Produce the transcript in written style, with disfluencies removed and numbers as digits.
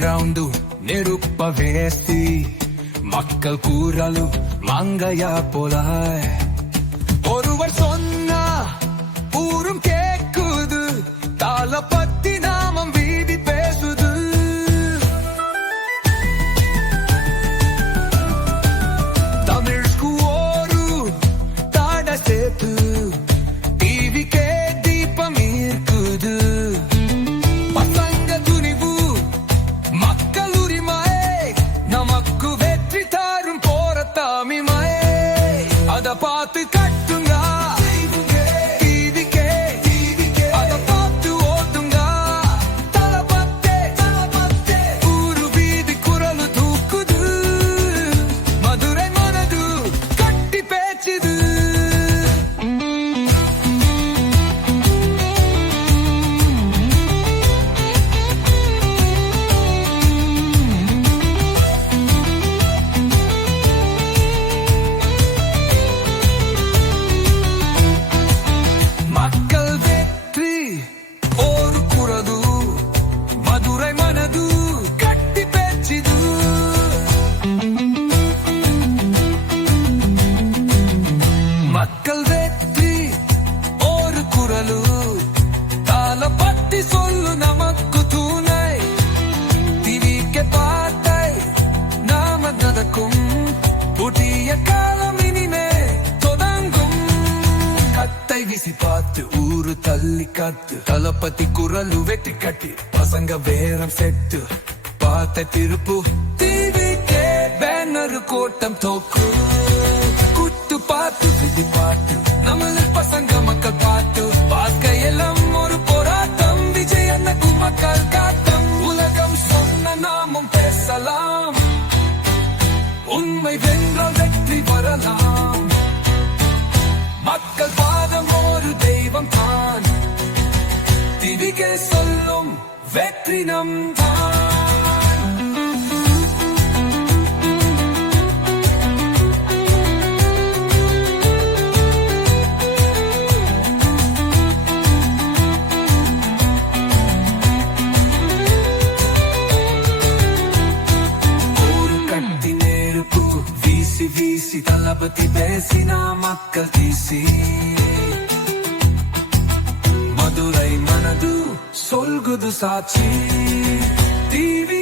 ground நெருப்ப வேசி மக்கள் கூறலு மங்கையா போல ஒருவர் சொன்னா ஊரும் கேக்குது தாள பத்தி நாமம் வீதி பேசுது தமிழ்க்கு ஒரு தாட சேர்த்து டிவிக்கே தீபம் இருக்குது பசங்க துணிவு மக்கள் உரிமையே நமக்கு வெற்றி தாரும் போராட்டமிமையே அத பார்த்து கட்டுங்க மக்கள் வெற்றி ஒரு குரலு தாள பத்தி சொல்லு நமக்கு துணை திரிக்க பார்த்தை நாம நடக்கும் புதிய காலம் இனிமே தொடங்கும் கத்தை வீசி பார்த்து ஊரு தள்ளி காத்து தளபதி குரலு வெற்றி கட்டி பசங்க வேறம் செட்டு பார்த்த திருப்பு டிவிக்கே பேனர் கூட்டம் தோக்கு பாட்டு விதி பாட்டு நம்மள பசங்க மக்கள் பாட்டு வாழ்க்கையெல்லாம் ஒரு போராட்டம் விஜய் அண்ணக்கு மக்கள் காட்டம் உலகம் சொன்ன நாமும் பேசலாம் உண்மை வென்றால் வெற்றி வரலாம் மக்கள் பாதம் ஒரு தெய்வம் தான் திவிகே சொல்லும் வெற்றி நம் தான் வீசி தளபதி பேசினா மக்கள் தீசி மதுரை மனது சொல்குது சாட்சி டிவி